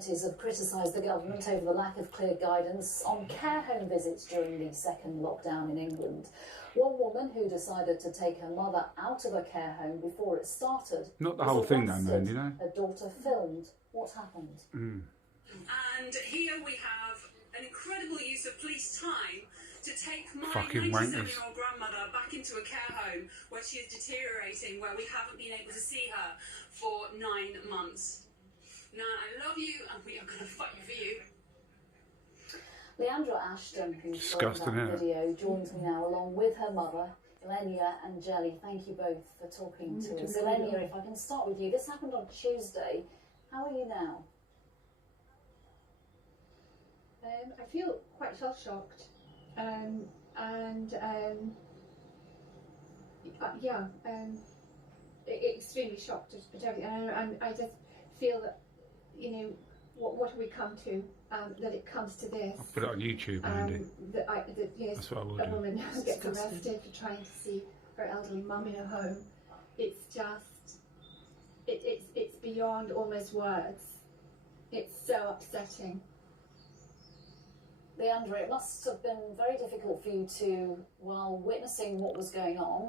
charities have criticised the government over the lack of clear guidance on care home visits during the second lockdown in England. One woman who decided to take her mother out of a care home before it started. Not the whole thing though, man, you know. Her daughter filmed what happened. And here we have an incredible use of police time to take my Fucking 97-year-old grandmother back into a care home where she is deteriorating, where we haven't been able to see her for 9 months. Nan, I love you, and we are going to fight for you. Leandra Ashton, who's shot that video, joins me now along with her mother, Elenia and Jelly. Thank you both for talking to us. Elenia, if I can start with you. This happened on Tuesday. How are you now? I feel quite shell-shocked. Extremely shocked at everything, and I just feel that, you know, what have we come to, that it comes to this. I'll put it on YouTube, Andy. That's what I will do. A woman gets arrested for trying to see her elderly mum in a home. It's just, it's beyond almost words. It's so upsetting. Leandra, it must have been very difficult for you to, while witnessing what was going on,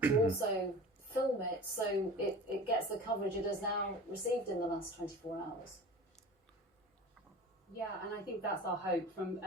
to also film it so it gets the coverage it has now received in the last 24 hours. Yeah, and I think that's our hope from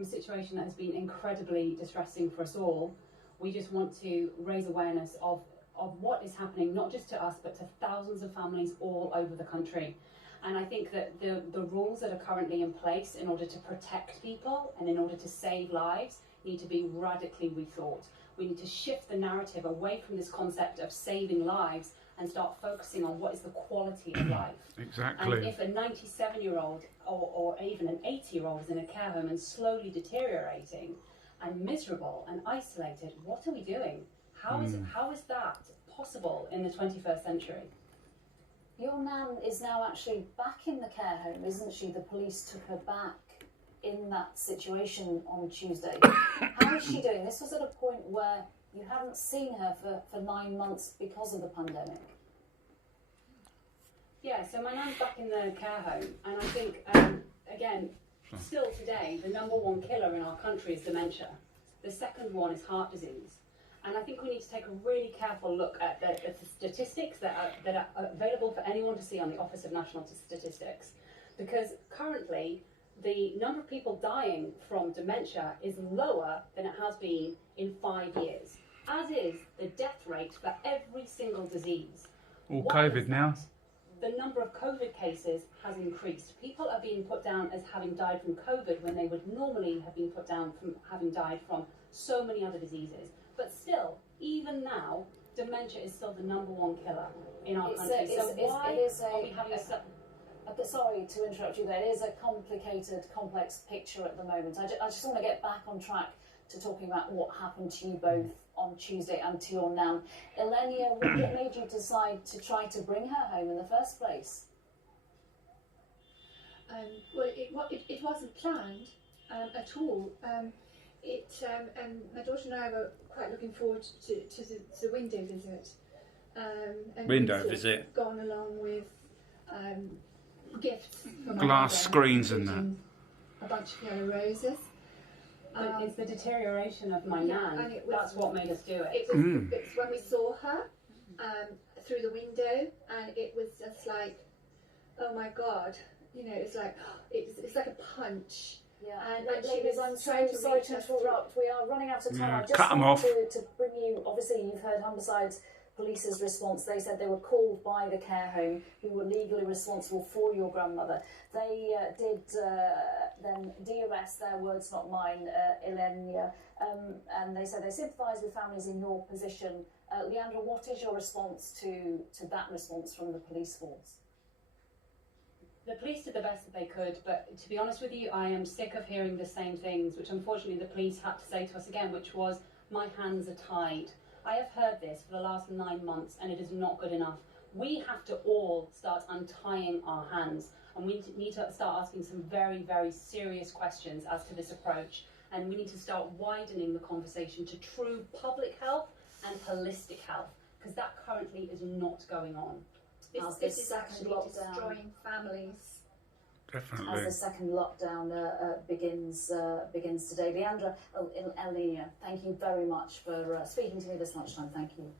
a situation that has been incredibly distressing for us all. We just want to raise awareness of what is happening, not just to us, but to thousands of families all over the country. And I think that the rules that are currently in place in order to protect people and in order to save lives need to be radically rethought. We need to shift the narrative away from this concept of saving lives and start focusing on what is the quality of life. Exactly. And if a 97-year-old or even an 80-year-old is in a care home and slowly deteriorating and miserable and isolated, what are we doing? How is that possible in the 21st century? Your nan is now actually back in the care home, isn't she? The police took her back in that situation on Tuesday. How is she doing? This was at a point where you haven't seen her for 9 months because of the pandemic. Yeah, so my nan's back in the care home, and I think, again, still today, the #1 killer in our country is dementia. The second one is heart disease. And I think we need to take a really careful look at the statistics that are available for anyone to see on the Office of National Statistics. Because currently, the number of people dying from dementia is lower than it has been in 5 years, as is the death rate for every single disease. All COVID now. The number of COVID cases has increased. People are being put down as having died from COVID when they would normally have been put down from having died from so many other diseases. But still, even now, dementia is still the #1 killer in our country. So why are we having sorry to interrupt you there. It is a complicated, complex picture at the moment. I just want to get back on track to talking about what happened to you both on Tuesday and to your nan. Elenia, what made you decide to try to bring her home in the first place? Well, it wasn't planned at all. My daughter and I were quite looking forward to the window visit. And window visit. Gone along with gifts from glass screens and that. A bunch of yellow roses. But it's the deterioration of my nan. That's what made us do it. It's when we saw her through the window, and it was just like, oh my God, you know, it's like it's like a punch. Yeah, and ladies, I'm so sorry to interrupt. We are running out of time. I just cut them off. To bring you, obviously you've heard Humberside's police's response. They said they were called by the care home who were legally responsible for your grandmother. They did then de-arrest, their words not mine, Elenia, and they said they sympathise with families in your position. Leandra, what is your response to that response from the police force? The police did the best that they could, but to be honest with you, I am sick of hearing the same things, which unfortunately the police had to say to us again, which was, my hands are tied. I have heard this for the last 9 months, and it is not good enough. We have to all start untying our hands, and we need to start asking some very, very serious questions as to this approach, and we need to start widening the conversation to true public health and holistic health, because that currently is not going on. This is actually destroying families. Definitely. as the second lockdown begins today. Leandra El Nino, thank you very much for speaking to me this lunchtime. Thank you.